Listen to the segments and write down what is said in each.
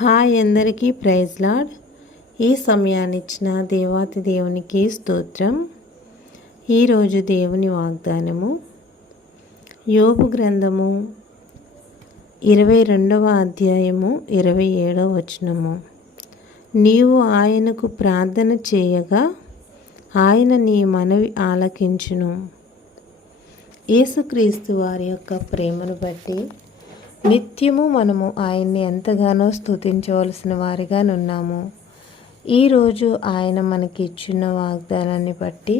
Hi అందరికీ praise lord. ఈ సమయాన్ని ఇచ్చిన దేవాతి దేవునికి స్తోత్రం. ఈరోజు దేవుని వాగ్దానము. యోబు గ్రంథము ఇరవై రెండవ అధ్యాయము ఇరవై ఏడవ వచనము. నీవు ఆయనకు ప్రార్థన చేయగా ఆయన నీ మనవి ఆలకించును. యేసుక్రీస్తు వారి యొక్క ప్రేమను బట్టి నిత్యము మనము ఆయన్ని ఎంతగానో స్తుతించవలసిన వారిగా ఉన్నాము ఈరోజు ఆయన మనకి ఇచ్చిన వాగ్దానాన్ని బట్టి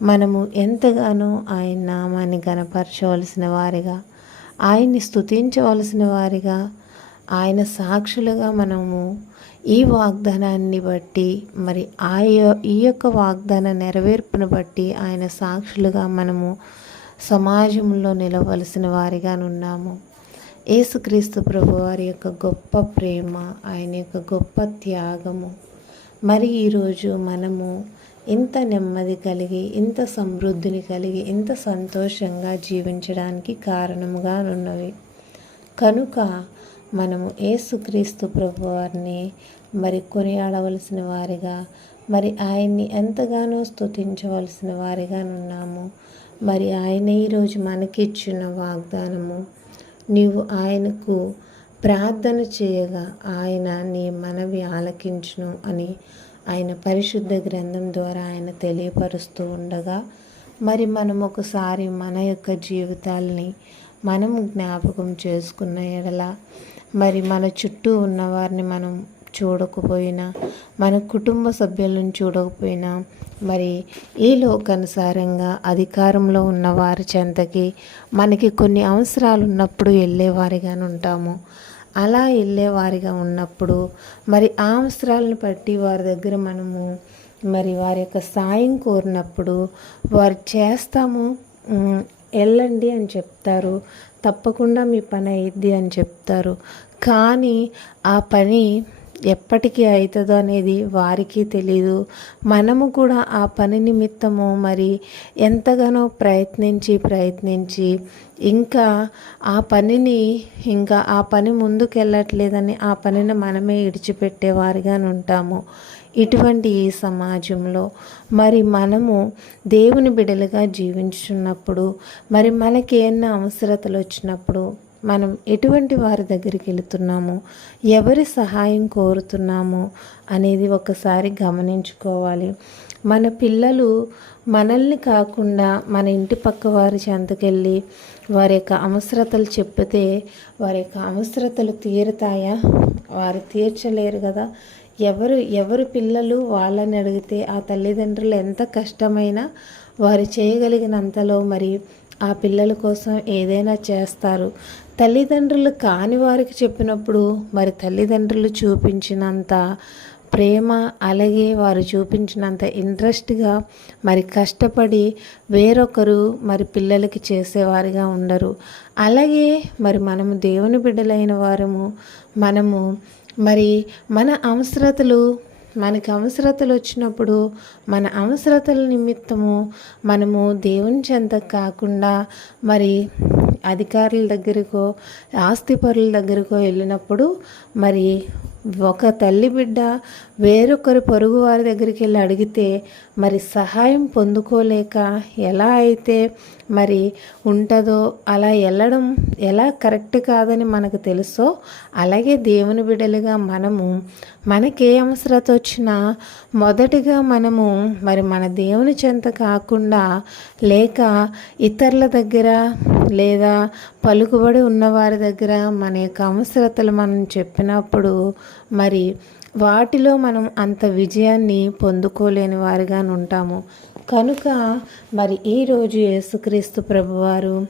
మనము ఎంతగానో ఆయన నామాన్ని గనపరచవలసిన వారిగా ఆయన్ని స్తుతించవలసిన వారిగా ఆయన సాక్షులుగా మనము ఈ వాగ్దానాన్ని బట్టి మరి ఆ ఈ యొక్క వాగ్దాన నెరవేర్పును బట్టి ఆయన సాక్షులుగా మనము సమాజంలో నిలవలసిన వారిగా ఉన్నాము యేసుక్రీస్తు ప్రభు వారి యొక్క గొప్ప ప్రేమ ఆయన యొక్క గొప్ప త్యాగము. మరి ఈరోజు మనము ఇంత నెమ్మది కలిగి ఇంత సమృద్ధిని కలిగి ఇంత సంతోషంగా జీవించడానికి కారణముగా ఉన్నవి కనుక మనము యేసుక్రీస్తు ప్రభు వారిని మరి కొనియాడవలసిన వారిగా మరి ఆయన్ని ఎంతగానో స్తుతించవలసిన వారిగా ఉన్నాము. మరి ఆయన ఈరోజు మనకిచ్చిన వాగ్దానము. నీవు ఆయనకు ప్రార్థన చేయగా ఆయన నీ మనవి ఆలకించును అని ఆయన పరిశుద్ధ గ్రంథం ద్వారా ఆయన తెలియపరుస్తూ ఉండగా మరి మనం ఒకసారి మన యొక్క జీవితాలని మనం జ్ఞాపకం చేసుకున్న ఎడల మరి మన చుట్టూ ఉన్నవారిని మనం చూడకపోయినా మన కుటుంబ సభ్యులను చూడకపోయినా మరి ఈ లోకానుసారంగా అధికారంలో ఉన్న వారి చెంతకి మనకి కొన్ని అవసరాలు ఉన్నప్పుడు వెళ్ళేవారిగానే ఉంటాము. అలా వెళ్ళేవారిగా ఉన్నప్పుడు మరి ఆ అవసరాలను బట్టి వారి దగ్గర మనము మరి వారి యొక్క సాయం కోరినప్పుడు వారు చేస్తాము వెళ్ళండి అని చెప్తారు తప్పకుండా మీ పని అయ్యిద్ది అని చెప్తారు. కానీ ఆ పని ఎప్పటికీ అవుతుందో అనేది వారికి తెలీదు. మనము కూడా ఆ పని నిమిత్తము మరి ఎంతగానో ప్రయత్నించి ప్రయత్నించి ఇంకా ఆ పనిని ఇంకా ఆ పని ముందుకు వెళ్ళట్లేదని ఆ పనిని మనమే ఇడిచిపెట్టేవారిగా ఉంటాము. ఇటువంటి ఈ సమాజంలో మరి మనము దేవుని బిడలుగా జీవించున్నప్పుడు మరి మనకి ఏమన్నా అవసరతలు వచ్చినప్పుడు మనం ఎటువంటి వారి దగ్గరికి వెళుతున్నాము? ఎవరి సహాయం కోరుతున్నాము? అనేది ఒకసారి గమనించుకోవాలి. మన పిల్లలు మనల్ని కాకుండా మన ఇంటి పక్క వారి చెంతకెళ్ళి వారి యొక్క అవసరతలు చెప్పితే వారి యొక్క అవసరతలు తీరుతాయా? వారు తీర్చలేరు కదా. ఎవరు ఎవరు పిల్లలు వాళ్ళని అడిగితే ఆ తల్లిదండ్రులు ఎంత కష్టమైనా వారు చేయగలిగినంతలో మరి ఆ పిల్లల కోసం ఏదైనా చేస్తారు. తల్లిదండ్రులు కాని వారికి చెప్పినప్పుడు మరి తల్లిదండ్రులు చూపించినంత ప్రేమ అలాగే వారు చూపించినంత ఇంట్రెస్ట్గా మరి కష్టపడి వేరొకరు మరి పిల్లలకి చేసేవారిగా ఉండరు. అలాగే మరి మనము దేవుని బిడ్డలైన వారము మనము మరి మన అవసరతలు మనకి అవసరతలు వచ్చినప్పుడు మన అవసరతల నిమిత్తము మనము దేవుని చెంత కాకుండా మరి అధికారుల దగ్గరకో ఆస్తిపరుల దగ్గరకో వెళ్ళినప్పుడు మరి ఒక తల్లి బిడ్డ వేరొకరి పొరుగు వారి దగ్గరికి వెళ్ళి అడిగితే మరి సహాయం పొందుకోలేక ఎలా అయితే మరి ఉంటుందో అలా వెళ్ళడం ఎలా కరెక్ట్ కాదని మనకు తెలుసో అలాగే దేవుని బిడలుగా మనము మనకి ఏ అవసరత వచ్చినా మొదటిగా మనము మరి మన దేవుని చెంత కాకుండా లేక ఇతరుల దగ్గర లేదా పలుకుబడి ఉన్నవారి దగ్గర మన యొక్క అవసరతలు మనం చెప్పినప్పుడు మరి వాటిలో మనం అంత విజయాన్ని పొందుకోలేని వారిగా ఉంటాము. కనుక మరి ఈరోజు యేసుక్రీస్తు ప్రభువారు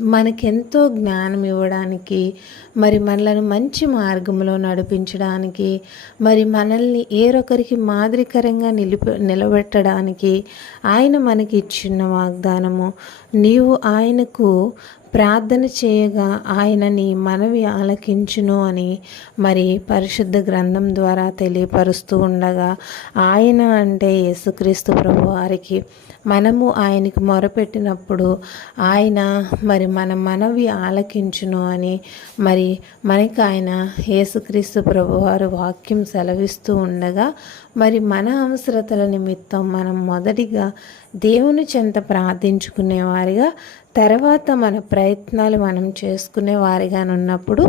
మనకెంతో జ్ఞానం ఇవ్వడానికి మరి మనలను మంచి మార్గంలో నడిపించడానికి మరి మనల్ని ఏరొకరికి మాదిరికరంగా నిలిపి నిలబెట్టడానికి ఆయన మనకి ఇచ్చిన వాగ్దానము. నీవు ఆయనకు ప్రార్థన చేయగా ఆయనని మనవి ఆలకించును అని మరి పరిశుద్ధ గ్రంథం ద్వారా తెలియపరుస్తూ ఉండగా ఆయన అంటే యేసుక్రీస్తు ప్రభు వారికి మనము ఆయనకి మొరపెట్టినప్పుడు ఆయన మరి మన మనవి ఆలకించును అని మరి మనకి ఆయన యేసుక్రీస్తు ప్రభువారు వాక్యం సెలవిస్తూ ఉండగా మరి మన అవసరతల నిమిత్తం మనం మొదటిగా దేవుని చెంత ప్రార్థించుకునేవారిగా తర్వాత మన ప్రయత్నాలు మనం చేసుకునే వారిగానున్నప్పుడు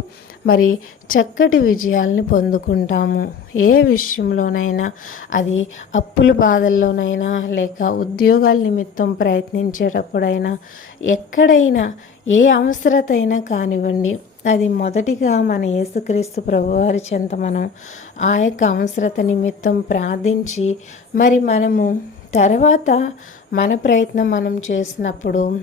మరి చక్కటి విజయాల్ని పొందుకుంటాము. ఏ విషయంలోనైనా అది అప్పుల బాధల్లోనైనా లేక ఉద్యోగాల నిమిత్తం ప్రయత్నించేటప్పుడైనా ఎక్కడైనా ఏ అవసరత అయినా కానివ్వండి అది మొదటిగా మన యేసుక్రీస్తు ప్రభువారి చెంత మనం ఆ యొక్క అవసరత నిమిత్తం ప్రార్థించి మరి మనము తర్వాత మన ప్రయత్నం మనం చేసినప్పుడు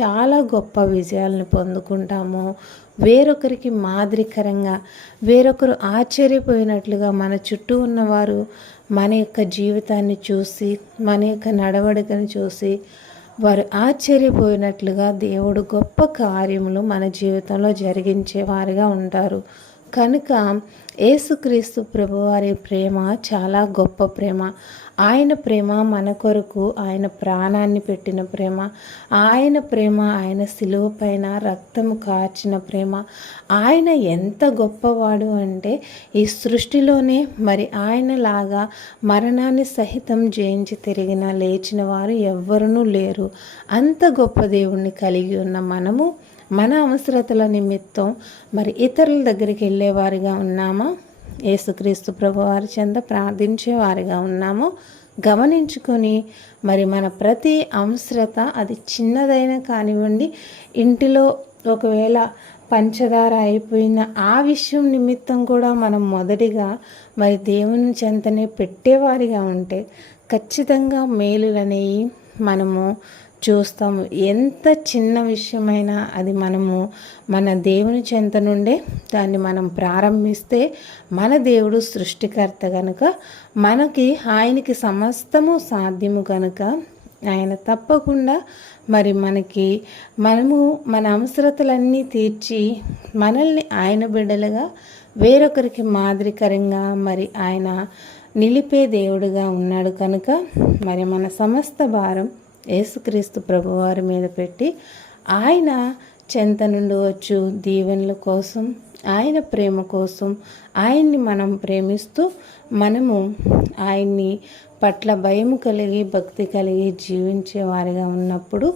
చాలా గొప్ప విజయాలను పొందుకుంటాము. వేరొకరికి మాదిరికరంగా వేరొకరు ఆశ్చర్యపోయినట్లుగా మన చుట్టూ ఉన్నవారు మన యొక్క జీవితాన్ని చూసి మన యొక్క నడవడికను చూసి వారు ఆశ్చర్యపోయినట్లుగా దేవుడు గొప్ప కార్యములు మన జీవితంలో జరిగించేవారుగా ఉంటారు. కనుక యేసుక్రీస్తు ప్రభువారి ప్రేమ చాలా గొప్ప ప్రేమ. ఆయన ప్రేమ మన కొరకు ఆయన ప్రాణాన్ని పెట్టిన ప్రేమ. ఆయన ప్రేమ ఆయన సిలువ పైన రక్తము కార్చిన ప్రేమ. ఆయన ఎంత గొప్పవాడు అంటే ఈ సృష్టిలోనే మరి ఆయనలాగా మరణాన్ని సహితం జయించి తిరిగిన లేచిన వారు ఎవ్వరూ లేరు. అంత గొప్ప దేవుణ్ణి కలిగి ఉన్న మనము మన అవసరతల నిమిత్తం మరి ఇతరుల దగ్గరికి వెళ్ళేవారిగా ఉన్నామా? యేసుక్రీస్తు ప్రభు వారి చెంత ప్రార్థించేవారిగా ఉన్నామో? గమనించుకొని మరి మన ప్రతి అవసరత అది చిన్నదైనా కానివ్వండి ఇంటిలో ఒకవేళ పంచదార అయిపోయిన ఆ విషయం నిమిత్తం కూడా మనం మొదటిగా మరి దేవుని చెంతనే పెట్టేవారిగా ఉంటే ఖచ్చితంగా మేలులనేవి మనము చూస్తాము. ఎంత చిన్న విషయమైనా అది మనము మన దేవుని చెంత నుండే దాన్ని మనం ప్రారంభిస్తే మన దేవుడు సృష్టికర్త కనుక మనకి ఆయనకి సమస్తము సాధ్యము కనుక ఆయన తప్పకుండా మరి మనకి మనము మన అవసరతలన్నీ తీర్చి మనల్ని ఆయన బిడ్డలుగా వేరొకరికి మాదిరికరంగా మరి ఆయన నిలిపే దేవుడుగా ఉన్నాడు కనుక మరి మన సమస్త భారం యేసుక్రీస్తు ప్రభువారి మీద పెట్టి ఆయన చెంత నుండి వచ్చు దీవెనల కోసం ఆయన ప్రేమ కోసం ఆయన్ని మనం ప్రేమిస్తూ మనము ఆయన్ని పట్ల భయం కలిగి భక్తి కలిగి జీవించే వారిగా ఉన్నప్పుడు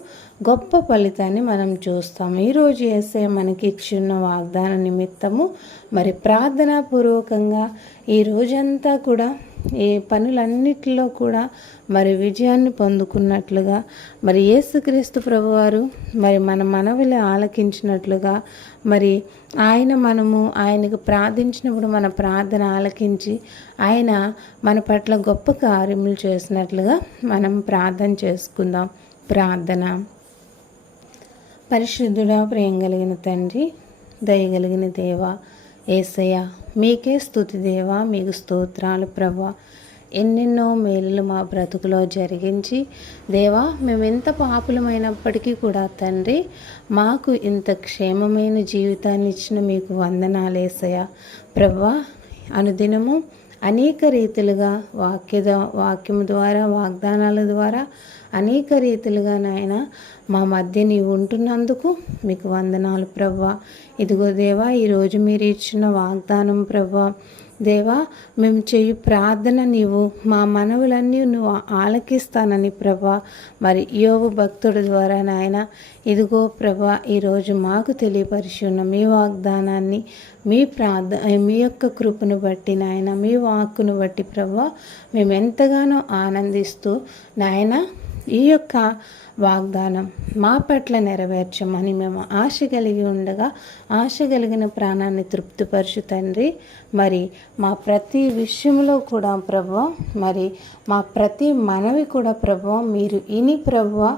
గొప్ప ఫలితాన్ని మనం చూస్తాం. ఈరోజు వేసే మనకి ఇచ్చిన వాగ్దాన నిమిత్తము మరి ప్రార్థనాపూర్వకంగా ఈ రోజంతా కూడా ఈ పనులన్నిటిలో కూడా మరి విజయాన్ని పొందుకున్నట్లుగా మరి యేసుక్రీస్తు ప్రభువారు మరి మన మనవిని ఆలకించినట్లుగా మరి ఆయన మనము ఆయనకు ప్రార్థించినప్పుడు మన ప్రార్థన ఆలకించి ఆయన మన పట్ల గొప్ప కార్యములు చేసినట్లుగా మనం ప్రార్థన చేసుకుందాం. ప్రార్థన. పరిశుద్ధుడా ప్రేమ కలిగిన తండ్రి దయగలిగిన దేవ ఏసయ్య మీకే స్థుతి దేవా మీకు స్తోత్రాలు ప్రభా. ఎన్నెన్నో మేలులు మా బ్రతుకులో జరిగించి దేవా మేము ఎంత పాపులమైనప్పటికీ కూడా తండ్రి మాకు ఇంత క్షేమమైన జీవితాన్ని ఇచ్చిన మీకు వందనాలేసయ ప్రభా అనుదినము అనేక రీతిలుగా వాక్య వాక్యం ద్వారా వాగ్దానాల ద్వారా అనేక రీతిలుగా నాయన మా మధ్య నీవు ఉంటున్నందుకు మీకు వందనాలు ప్రభా. ఇదిగో దేవా ఈరోజు మీరు ఇచ్చిన వాగ్దానం ప్రవ్వా దేవా మేము చేయు ప్రార్థన నీవు మా మనవులన్నీ నువ్వు ఆలకిస్తానని ప్రభా. మరి యోగు భక్తుడు ద్వారా నాయన ఇదిగో ప్రభా ఈరోజు మాకు తెలియపరిచి ఉన్న మీ వాగ్దానాన్ని మీ ప్రార్థ మీ యొక్క కృపను బట్టి నాయన మీ వాక్కును బట్టి ప్రభా మేము ఎంతగానో ఆనందిస్తూ నాయన ఈ యొక్క వాగ్దానం. మా పట్ల నెరవేర్చమని మేము ఆశ కలిగి ఉండగా ఆశ కలిగిన ప్రాణాన్ని తృప్తిపరచు తండ్రి. మరి మా ప్రతి విషయంలో కూడా ప్రభు మరి మా ప్రతి మనవి కూడా ప్రభు మీరు ఇని ప్రభు.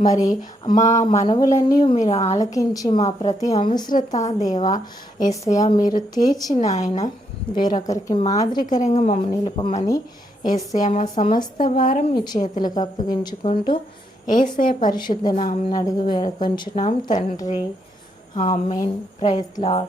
మరి మా మనవులన్నీ మీరు ఆలకించి మా ప్రతి అవసరత దేవా ఏసయ మీరు తీర్చిన ఆయన వేరొకరికి మాదిరికరంగా మమ్మల్ని నిలుపమని ఏసయ మా సమస్త భారం మీ చేతులకు అప్పగించుకుంటూ ఏసే పరిశుద్ధ నామం అడుగు వేడుకొంచున్నాం తండ్రి. ఆమెన్. Praise lord